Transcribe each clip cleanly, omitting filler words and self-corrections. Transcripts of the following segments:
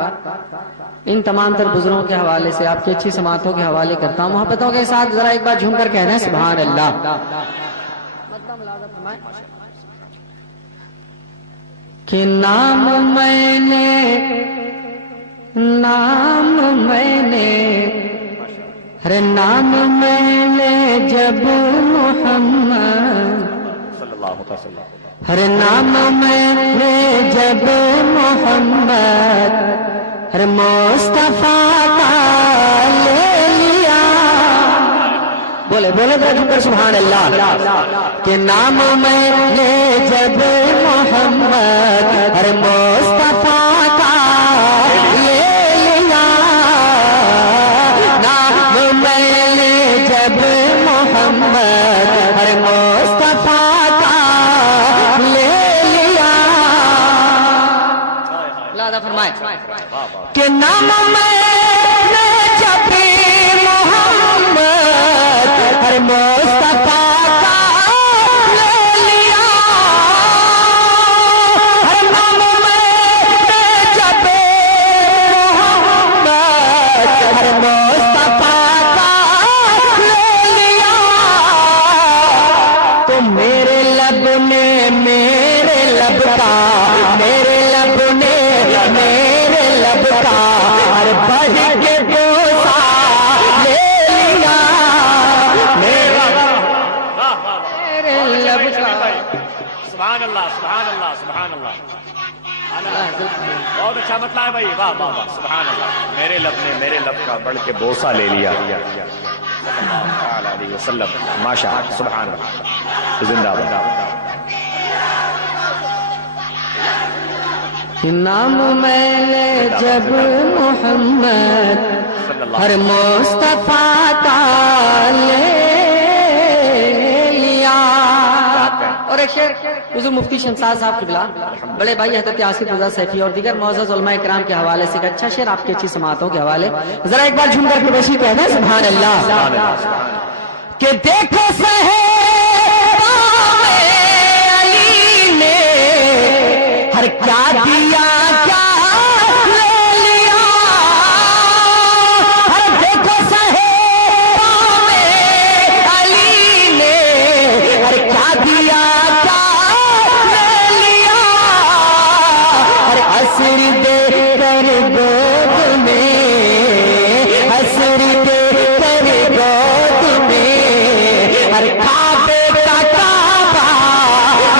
ان تمام تر بزرگوں کے حوالے سے آپ کی اچھی سماعتوں کے حوالے کرتا ہوں. محبتوں کے ساتھ ذرا ایک بار جھوم کر کہنا ہے سبحان اللہ. کہ نام میں نے ہر نام میں نے جب محمد ہر نام میں نے جب محمد ہر مصطفیٰ کا لے لیا. بولے ذرا سبحان اللہ. کہ نام میں نے جب محمد ہر مصطفیٰ کا لے لیا. نام میں نے جب محمد ہر مصطفیٰ کا لے لیا. اللہ فرمائے کہ نام میں نے جب محمد ہر مصطفیٰ کا لے لیا. ہر نام میں نے جب محمد ہر مصطفیٰ کا لے لیا. تو میرے لب نے میرے لب کا میرے لب نے میرے لب کا ہر بڑھ کے بوسا لے لیا. میرے لب کا سبحان اللہ سبحان اللہ سبحان اللہ. بہت اچھا مطلب ہے بھائی. واہ واہ واہ سبحان اللہ. میرے لب نے میرے لب کا بڑھ کے بوسا لے لیا صلی اللہ علیہ وسلم. ماشاء اللہ سبحان اللہ. زندہ باد. نام میں نے جب محمد ہر مصطفیٰ کا لے لیا. اور ایک شعر حضور مفتی شمساد صاحب قبلہ بڑے بھائی حضرت آصف رضا سیفی اور دیگر معزز علماء کرام کے حوالے سے ایک اچھا شعر آپ کی اچھی سماعتوں کے حوالے. ذرا ایک بار جھوم کر کے ویسی کہنا ہے سبحان اللہ. کہ دیکھو ہر کیا دیا کیا لے لیا. ہر دیکھو صحیفہ میں علی نے ہر کیا دیا کیا لے لیا. ہر عصر دے کر گود میں عصر دے کر گود میں ہر کعبے کا کعبہ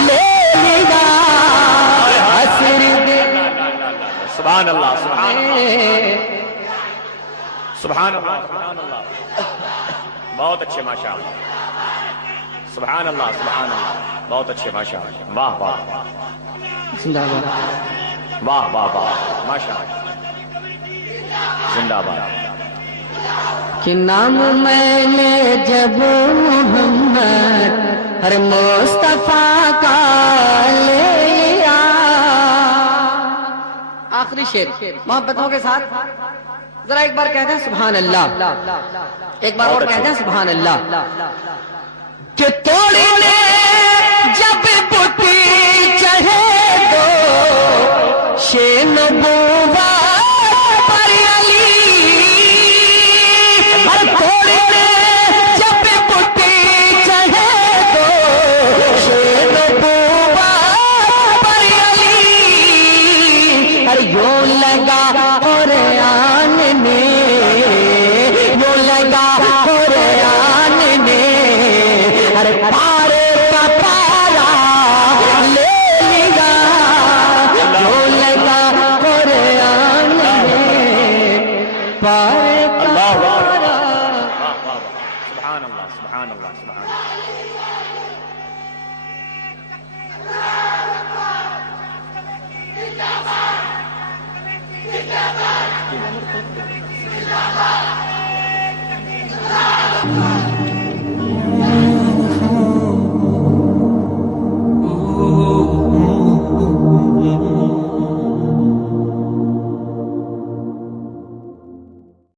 لے لیا. سبحان اللہ سبحان اللہ سبحان اللہ سبحان اللہ. بہت اچھے ماشاء اللہ. سبحان اللہ سبحان اللہ. بہت اچھے ماشاء اللہ. واہ واہ زندہ باد. واہ واہ واہ ماشاء اللہ. زندہ باد. کہ نام میں نے جب محمد ہر مصطفیٰ کا لے لیا. آخری شعر محبتوں کے ساتھ ذرا ایک بار کہتے ہیں سبحان اللہ. ایک بار اور کہتے ہیں سبحان اللہ. کہ توڑے جب بتی چڑھے دو شے نبوت پر علی. ہر توڑے جب بتی چڑھے دو شے نبوت پر علی. ہر یوں لگا قرآن نے یوں لگا قرآن نے ہر پارے کا پارا لے لیا. یوں لگا قرآن نے پارے کا پارا. سبحان اللہ سبحان اللہ سبحان اللہ.